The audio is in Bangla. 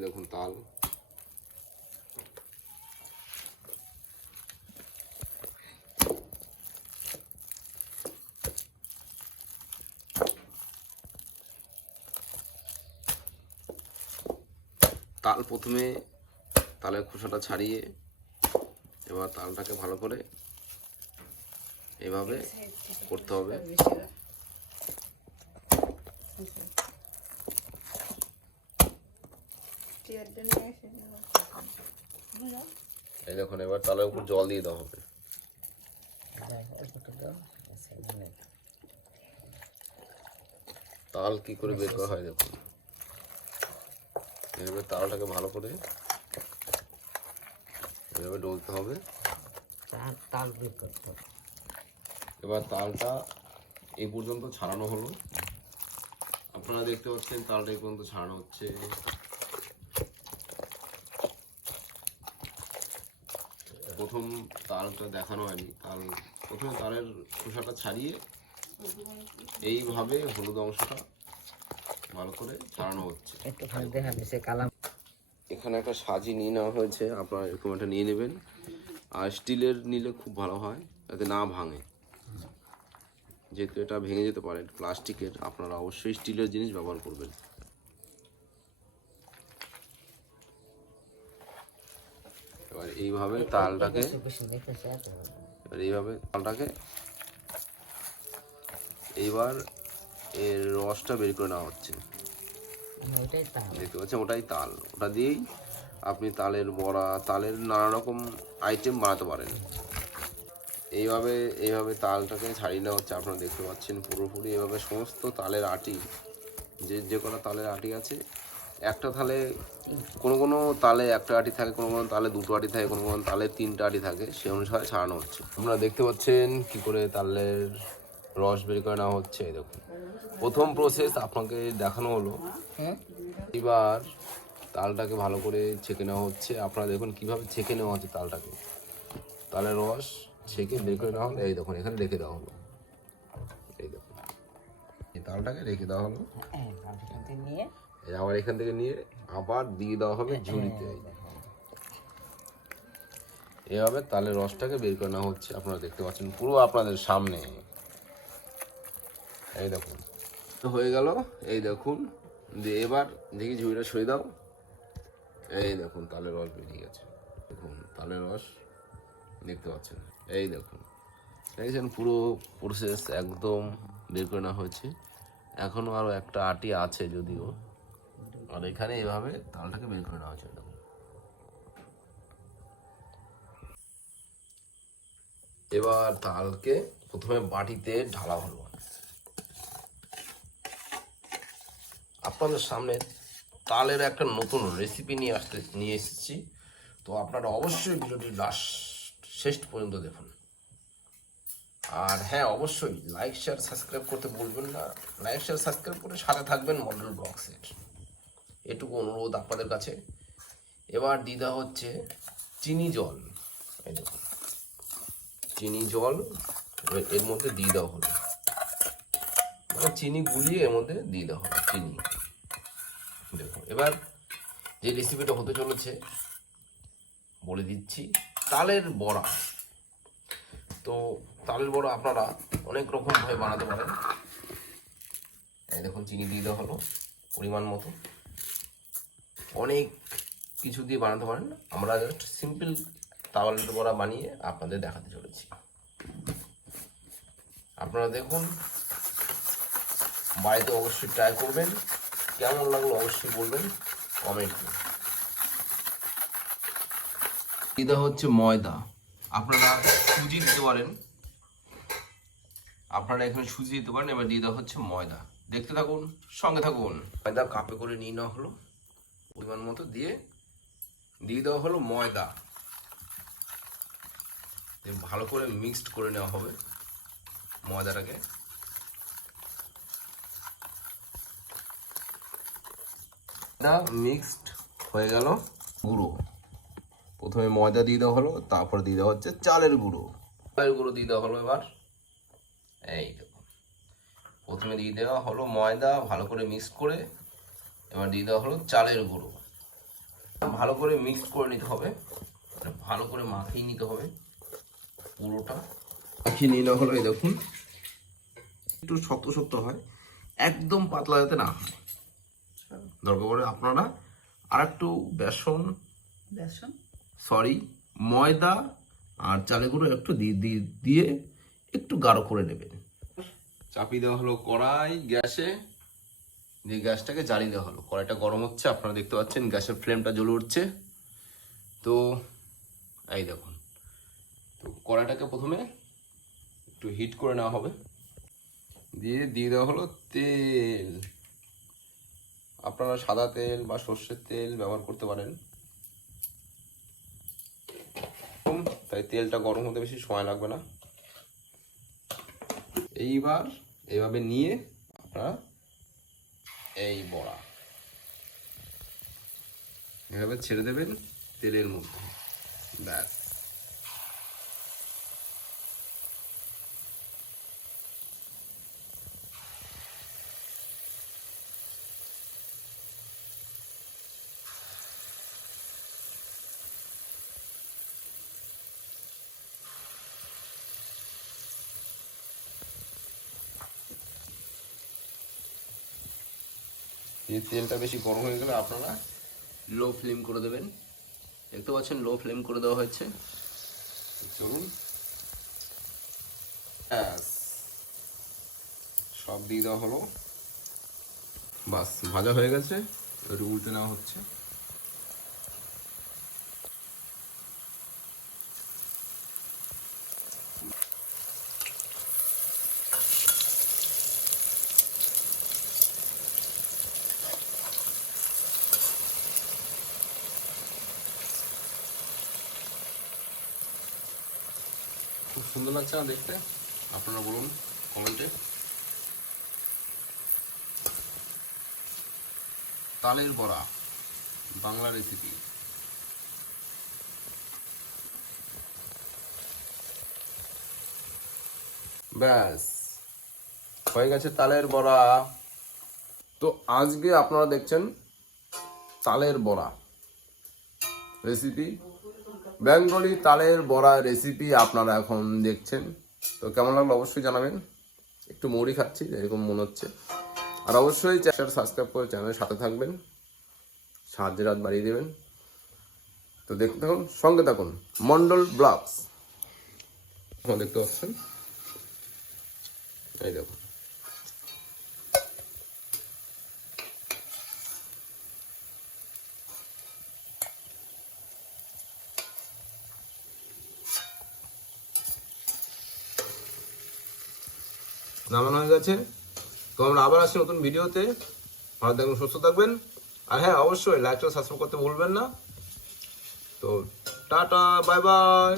এই দেখুন তাল। তাল প্রথমে তালের খোসাটা ছাড়িয়ে এবার তালটাকে ভালো করে এভাবে করতে হবে। এই দেখুন এবার তালের উপর জল দিয়ে দেওয়া হবে। তাল কি করে বের করা হয় দেখুন, এইভাবে তালটাকে ভালো করে এভাবে ডলতে হবে। এবার তালটা এই পর্যন্ত ছাড়ানো হলো, আপনারা দেখতে পাচ্ছেন তালটা এই পর্যন্ত ছাড়ানো হচ্ছে। প্রথম তালটা দেখানো হয়নি, প্রথমে তালের খোসাটা ছাড়িয়ে এইভাবে হলুদ অংশটা ভালো করে ছাড়ানো হচ্ছে। এখানে একটা সাজি নিয়ে নেওয়া হয়েছে, আপনারা এরকম একটা নিয়ে নেবেন। আর স্টিলের নিলে খুব ভালো হয়, যাতে না ভাঙে, যেহেতু এটা ভেঙে যেতে পারে। প্লাস্টিকের আপনারা অবশ্যই স্টিলের জিনিস ব্যবহার করবেন। এবার এইভাবে তালটাকে এইবার এর রসটা বের করে নেওয়া হচ্ছে। দেখতে পাচ্ছেন ওটাই তাল, ওটা দিয়েই আপনি তালের বড়া, তালের নানা রকম আইটেম বানাতে পারেন। এইভাবে তালটাকে ছাড়িয়ে নেওয়া হচ্ছে। আপনারা দেখতে পাচ্ছেন পুরোপুরি এইভাবে সমস্ত তালের আটি, যে কটা তালের আটি আছে, একটা তালে কোনো তালে একটা আটি থাকে, কোনো তালে দুটো আটি থাকে, কোনো তালে তিনটা আটি থাকে, সে অনুসারে ছাড়ানো হচ্ছে। আপনারা দেখতে পাচ্ছেন কি করে তালের রস বের করে নেওয়া হচ্ছে। এই দেখুন প্রথম প্রসেস আপনাকে দেখানো হলো। এবার তালটাকে ভালো করে ছেঁকে নেওয়া হচ্ছে। আপনারা দেখুন কিভাবে ছেঁকে নেওয়া হচ্ছে তালটাকে। তালের রস ছেঁকে বের করে নেওয়া হলো। এই দেখুন এখানে রেখে দেওয়া হলো। এই দেখুন এই তালটাকে রেখে দেওয়া হলো, আবার এখান থেকে নিয়ে আবার দিয়ে দেওয়া হবে ঝুড়িতে। এভাবে তালের রসটাকে বের করে নেওয়া হচ্ছে। আপনারা দেখতে পাচ্ছেন পুরো আপনাদের সামনে। এই দেখুন হয়ে গেল। এই দেখুন দিয়ে এবার দেখি ঝুড়িটা সরিয়ে দাও। এই দেখুন তালের রস বেরিয়ে গেছে। দেখুন তালের রস দেখতে পাচ্ছেন। এই দেখুন দেখছেন পুরো প্রসেস একদম বের করে নেওয়া হয়েছে। এখনো আরো একটা আটি আছে যদিও, আর এখানে এভাবে তালটাকে বের করে নেওয়া হয়েছে। দেখুন এবার তালকে প্রথমে বাটিতে ঢালা হলো। আপনাদের সামনে তালের একটা নতুন রেসিপি নিয়ে এসেছি, তো আপনারা অবশ্যই ভিডিওটি শেষ পর্যন্ত দেখুন। আর হ্যাঁ, অবশ্যই লাইক শেয়ার সাবস্ক্রাইব করতে ভুলবেন না। লাইক শেয়ার সাবস্ক্রাইব করে সাথে থাকবেন মডেল ব্লগসের, এটুকু অনুরোধ আপনাদের কাছে। এবার দিদা হচ্ছে চিনি জল। এই দেখুন চিনি জল এর মধ্যে দিয়ে দেওয়া হলো, মানে চিনি গুলিয়ে এর মধ্যে দিয়ে দেওয়া হলো চিনি। দেখুন এবার যে রেসিপিটা হতে চলেছে বলে দিচ্ছি, তালের বড়া। তো তালের বড়া আপনারা অনেক রকমভাবে বানাতে পারেন। এই দেখুন চিনি দিয়ে দেওয়া হলো পরিমাণ মতো, অনেক কিছু দিয়ে বানাতে পারেন। আমরা জাস্ট সিম্পল তালের বড়া বানিয়ে আপনাদের দেখাতে চলেছি। আপনারা দেখুন, বাড়িতে অবশ্যই ট্রাই করবেন। কেমন লাগলো অবশ্যই বলবেন কমেন্টে। এটা হচ্ছে ময়দা, আপনারা সুজি দিতে পারেন, আপনারা এখানে সুজি দিতে পারেন। এবার দিয়ে দেওয়া হচ্ছে ময়দা। দেখতে থাকুন, সঙ্গে থাকুন। ময়দা কাপে করে নিয়ে নেওয়া হলো পরিমাণ মতো, দিয়ে দেওয়া হলো ময়দা। ভালো করে মিক্সড করে নেওয়া হবে ময়দাটাকে। মিক্সড হয়ে গেল। গুঁড়ো, প্রথমে ময়দা দিয়ে দেওয়া হলো, তারপরে দিয়ে দেওয়া হচ্ছে চালের গুঁড়ো। চালের গুঁড়ো দিয়ে দেওয়া হলো। এবার এই দেখুন প্রথমে দিয়ে দেওয়া হলো ময়দা, ভালো করে মিক্স করে। এবার দিয়ে দেওয়া হলো চালের গুঁড়ো। ভালো করে মিক্স করে নিতে হবে, ভালো করে মাখিয়ে নিতে হবে পুরোটা। মাখিয়ে নিয়ে নেওয়া হলো। এই দেখুন একটু শক্ত শক্ত হয়, একদম পাতলা যাতে না হয়। দরকার পড়ে আপনারা আর একটু ময়দা আর চালের গুঁড়ো একটু দিয়ে একটু গাঢ় করে নেবেন। চাপিয়ে দেওয়া হলো কড়াই গ্যাসে, দিয়ে গ্যাসটাকে জ্বালিয়ে দেওয়া হলো। কড়াইটা গরম হচ্ছে, আপনারা দেখতে পাচ্ছেন গ্যাসের ফ্লেমটা জ্বলে উঠছে। তো এই দেখুন, তো কড়াইটাকে প্রথমে একটু হিট করে নেওয়া হবে, দিয়ে দেওয়া হলো তেল। আপনারা সাদা তেল বা সর্ষের তেল ব্যবহার করতে পারেন, তাই তেলটা গরম হতে বেশি সময় লাগবে না। এইবার এইভাবে নিয়ে আপনারা এই বড়া এভাবে ছেড়ে দেবেন তেলের মধ্যে, ব্যাস। এই তেলটা বেশি গরম হয়ে গেলে আপনারা লো ফ্লেম করে দেবেন। দেখতে পাচ্ছেন লো ফ্লেম করে দেওয়া হয়েছে। চলুন, ব্যাস সব দিয়ে দেওয়া হলো, বাস ভাজা হয়ে গেছে। একটু উল্টে নেওয়া হচ্ছে। খুব সুন্দর লাগছে না দেখতে? আপনারা বলুন কমেন্টে। তালের বড়া বাংলা রেসিপি। ব্যাস হয়ে গেছে তালের বড়া। তো আজকে আপনারা দেখছেন তালের বড়া রেসিপি, বেঙ্গলি তালের বড়া রেসিপি আপনারা এখন দেখছেন। তো কেমন লাগলো অবশ্যই জানাবেন। একটু মুড়ি খাচ্ছি এরকম মনে হচ্ছে। আর অবশ্যই চ্যানেল সাবস্ক্রাইব করে চ্যানেলের সাথে থাকবেন, সাহায্যের হাত বাড়িয়ে দেবেন। তো দেখতে থাকুন, সঙ্গে থাকুন মন্ডল ব্লগস। দেখতে পাচ্ছেন, এই দেখুন নামানো হয়ে গেছে। তো আমরা আবার আসি নতুন ভিডিওতে। ভালো থাকবেন, সুস্থ থাকবেন। আর হ্যাঁ, অবশ্যই লাইক ও সাবস্ক্রাইব করতে ভুলবেন না। তো টাটা, বাই বাই।